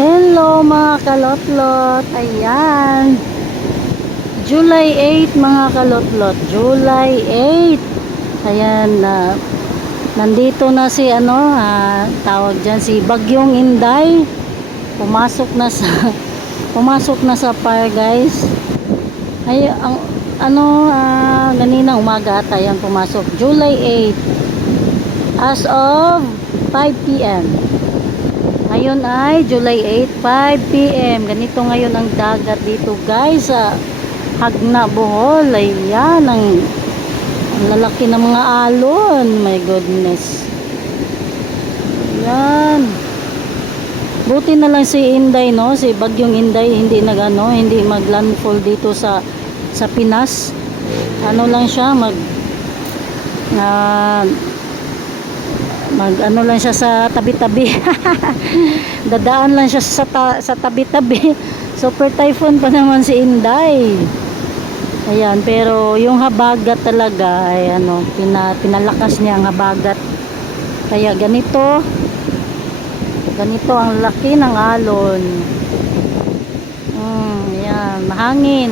Hello mga kalotlot. Ayan. July 8 mga kalotlot. July 8. Ayan na nandito na si tawag diyan si Bagyong Inday. Pumasok na sa pumasok na sa par, guys. Ay ang ganina umaga ata yan pumasok. July 8 as of 5 p.m. Ngayon ay July 8, 5 p.m. Ganito ngayon ang dagat dito, guys, sa Hagna, Bohol. Ayan, ang lalaki ng mga alon. My goodness. Ayan. Buti na lang si Inday, no? Si Bagyong Inday hindi hindi maglandfall dito sa Pinas. Ano lang siya, lang siya sa tabi-tabi. Dadaan lang siya sa tabi-tabi. Super typhoon pa naman si Inday. Ayan, pero yung habagat talaga ay pinalakas niya ang habagat. Kaya ganito ang laki ng alon. Ayan,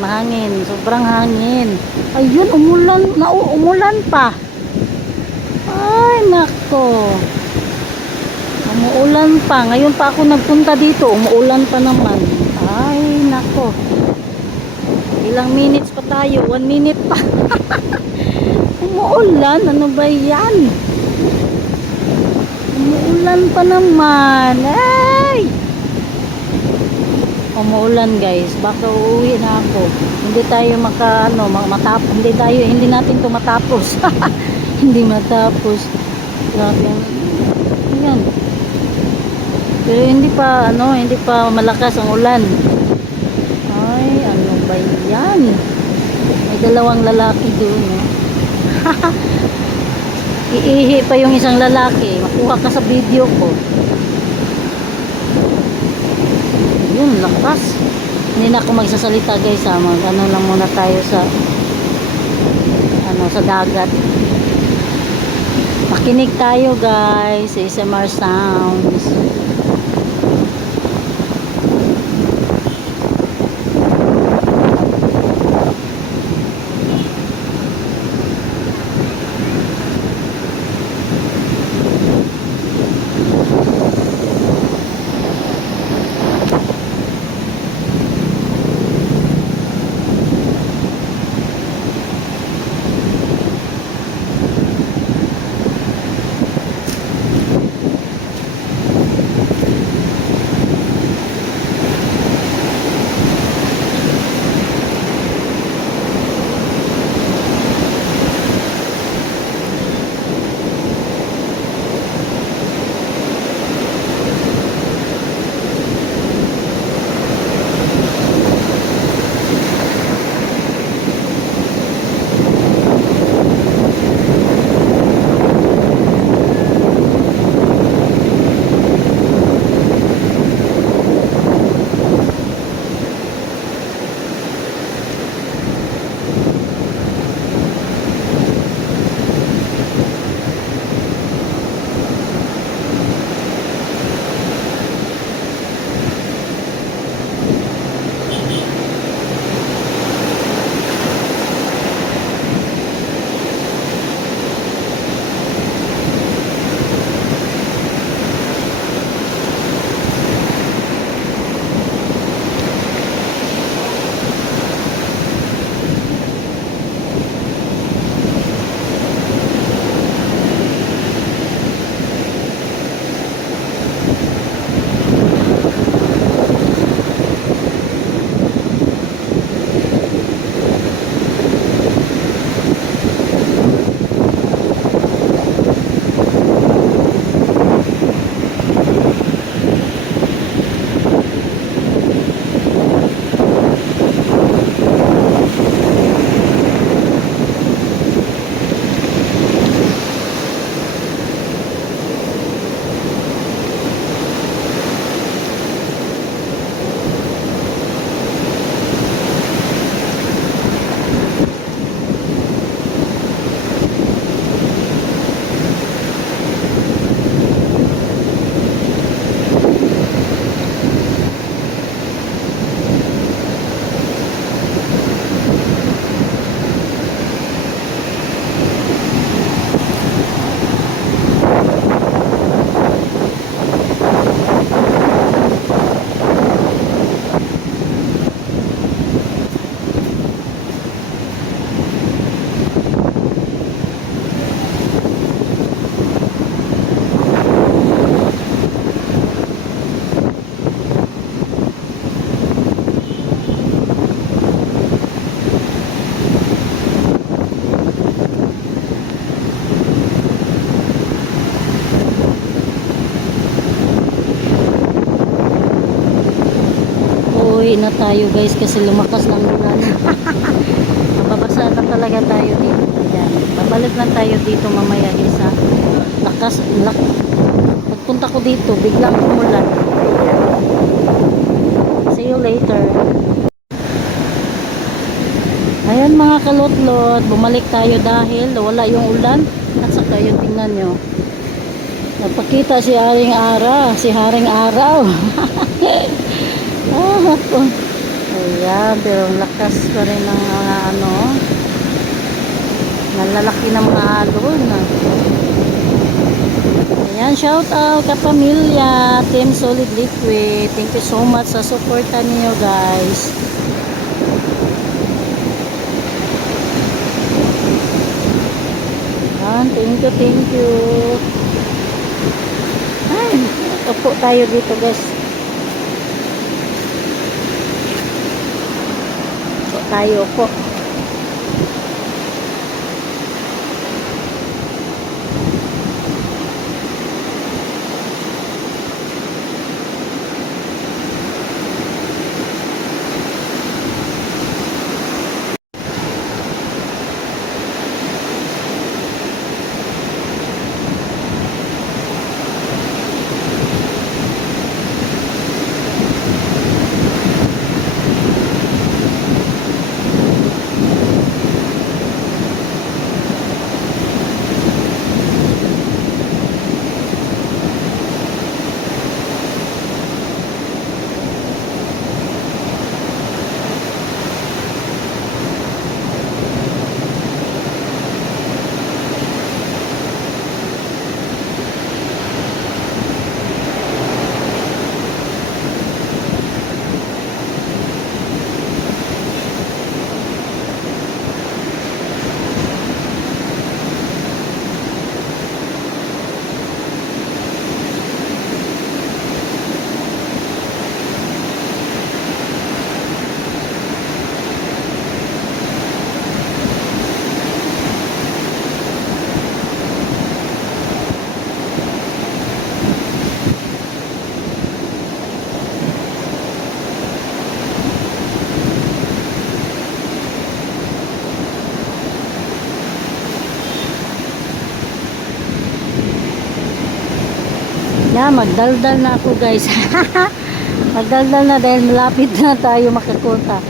mahangin, sobrang hangin. Ayun, umulan pa. Ay, nako. Umuulan pa. Ngayon pa ako nagpunta dito. Umuulan pa naman. Ay, nako. Ilang minutes pa tayo. 1 minute pa. Umuulan. Ano ba yan? Umuulan pa naman. Ay! Umuulan, guys. Baka uuwi na ako. Hindi tayo hindi natin to matapos. Hindi matapos. Grabe yan. Pero hindi pa malakas ang ulan. Ay, ano ba yan? May dalawang lalaki doon. Iihi pa yung isang lalaki. Makuha ka sa video ko. Yun, lakas. Hindi na ako magsasalita, guys. Lang muna tayo sa dagat. Makinig tayo, guys, sa ASMR sounds. na tayo guys kasi lumakas ng ulan. Mababasa na talaga tayo dito. Ayan. Babalik lang tayo dito mamaya isa. Pagpunta ko dito, biglang umulan. See you later. Ayan mga kalotlot, bumalik tayo dahil wala yung ulan. At saka yun, tingnan nyo. Nagpakita si Haring Ara, si Haring Araw. Ako. Ayan, pero lakas pa rin ng nalalaki ng mga alon. Ayan, shout out kapamilya, Team Solid Liquid. Thank you so much sa suporta niyo guys. Ayan, thank you. Ay, upo tayo dito guys. Tayo po. Yeah, magdaldal na ako guys. Magdaldal na dahil malapit na tayo makakunta.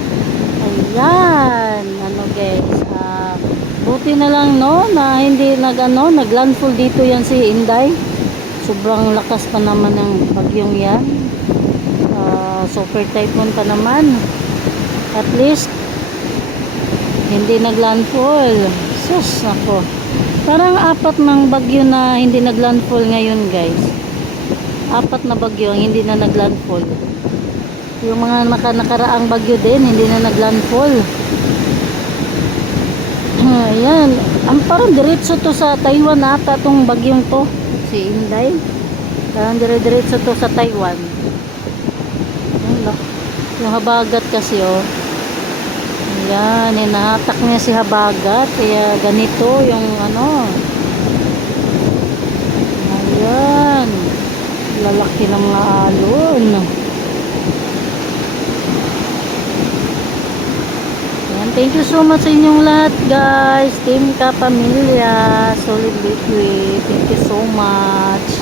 Ayan, guys, buti na lang no na hindi naglandfall dito yan si Inday. Sobrang lakas pa naman ng bagyong yan. Super typhoon pa naman. At least hindi naglandfall. Sus, ako. Parang 4 ng bagyo na hindi naglandfall ngayon guys. 4 na bagyo ang hindi na naglandfall. Yung mga nakaraang bagyo din hindi na naglandfall. Ayan, parang diretso to sa Taiwan ata tong bagyong to, si Inday. Parang diretso to sa Taiwan. Yung habagat kasi ayan, hinahatak niya si habagat kaya ganito yung ayan, lalaki ng mga alon. Ayan, thank you so much sa inyong lahat guys, Team Kapamilya Solid Liquid, thank you so much.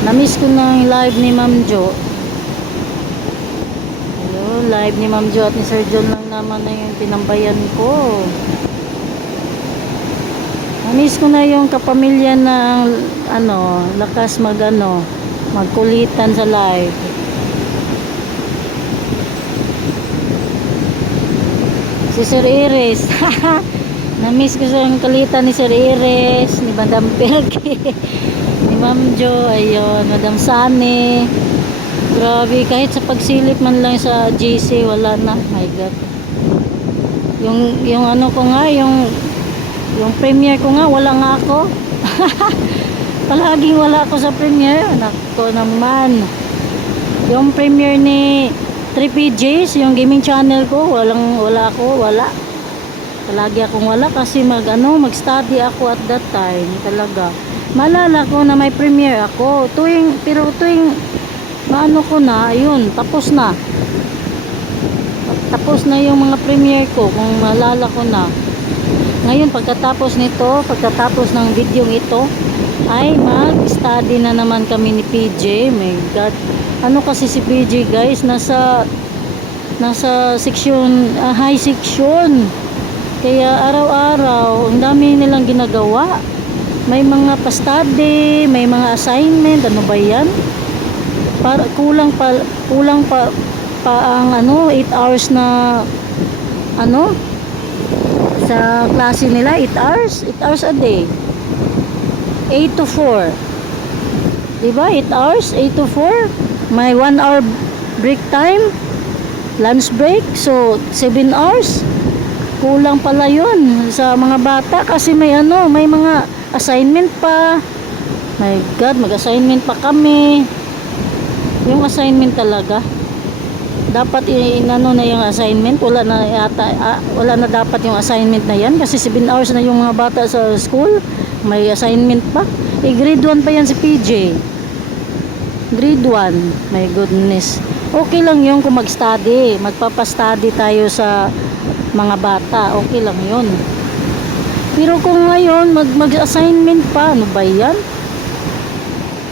Na-miss ko na yung live ni Ma'am Jo. Ayun, live ni Ma'am Jo at ni Sir John lang naman na yung tinambayan ko. Na-miss ko na yung kapamilya na lakas magkulitan sa live. Si Sir Iris. Na-miss ko sa kulitan ni Sir Iris, ni Madam Pelke. Ma'am Jo, ayun, Madam Sani. Grabe, kahit sa pagsilip man lang sa GC, wala na. My God. Yung ko nga, yung premiere ko nga, wala nga ako. Palaging wala ako sa premiere. Nako naman. Yung premiere ni 3PJs, yung gaming channel ko, wala ako. Palagi akong wala kasi mag-study ako at that time. Talaga. Maalala ko na may premiere ako. Pero tuwing maano ko na, ayun, tapos na. Tapos na yung mga premiere ko, kung maalala ko na. Ngayon, pagkatapos ng video ito, ay mag-study na naman kami ni PJ. My God. Ano kasi si PJ, guys, nasa section, high section. Kaya araw-araw, ang dami nilang ginagawa. May mga pa-study, may mga assignment, ano ba yan? Kulang pa ang 8 hours na sa klase nila, 8 hours a day. 8 to 4. Diba? 8 hours, 8 to 4. May 1 hour break time, lunch break, so 7 hours. Kulang pala yun sa mga bata kasi may mga assignment pa. My God, mag-assignment pa kami. Yung assignment talaga dapat na yung assignment. Wala na dapat yung assignment na yan kasi 7 hours na yung mga bata sa school. May assignment pa. Grade 1 pa yan si PJ. Grade 1. My goodness. Okay lang yun kung mag-study. Magpapa-study tayo sa mga bata. Okay lang yun. Pero kung ngayon mag-assignment pa, ano ba yan?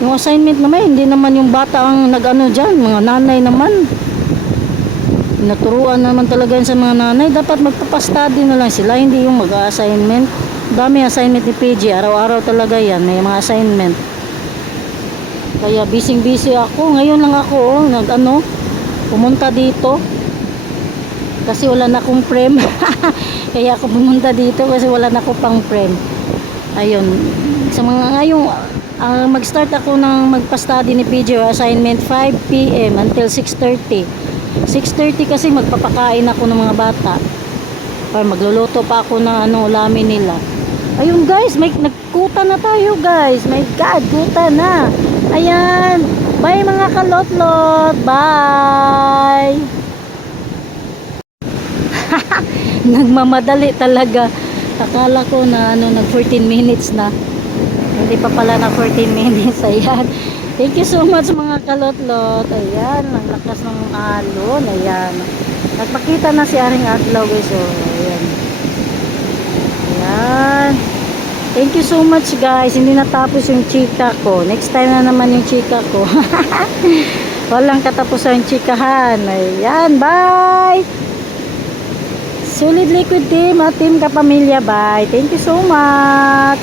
Yung assignment naman, hindi naman yung bata ang dyan, mga nanay naman. Naturuan naman talaga sa mga nanay. Dapat magpapastudy na lang sila, hindi yung mag-assignment. Dami assignment ni PJ, araw-araw talaga yan, may mga assignment. Kaya busy ako. Ngayon lang ako, pumunta dito. Kasi wala na akong frame. Kaya ako pumunta dito kasi wala na akong pang frame. Ayun. Sa mga ngayong mag-start ako ng magpa-study ni PJ assignment 5 PM until 6:30. 6:30 kasi magpapakain ako ng mga bata. Or magluluto pa ako ng ulamin nila. Ayun guys, nagkuta na tayo guys. My God, kuta na. Ayan. Bye mga kalotlot. Bye. Nagmamadali talaga. Akala ko na nag 14 minutes na. Hindi pa pala na 14 minutes. Ayan. Thank you so much mga kalotlot. Ayan, ang lakas ng alon. Ayan. Nagpakita na si Aring Adlaw guys. So, ayan. Ayan. Thank you so much guys. Hindi natapos yung chika ko. Next time na naman yung chika ko. Walang katapusan yung chikahan. Ayan. Bye! Solid Liquid Team at Team Kapamilya. Bye. Thank you so much.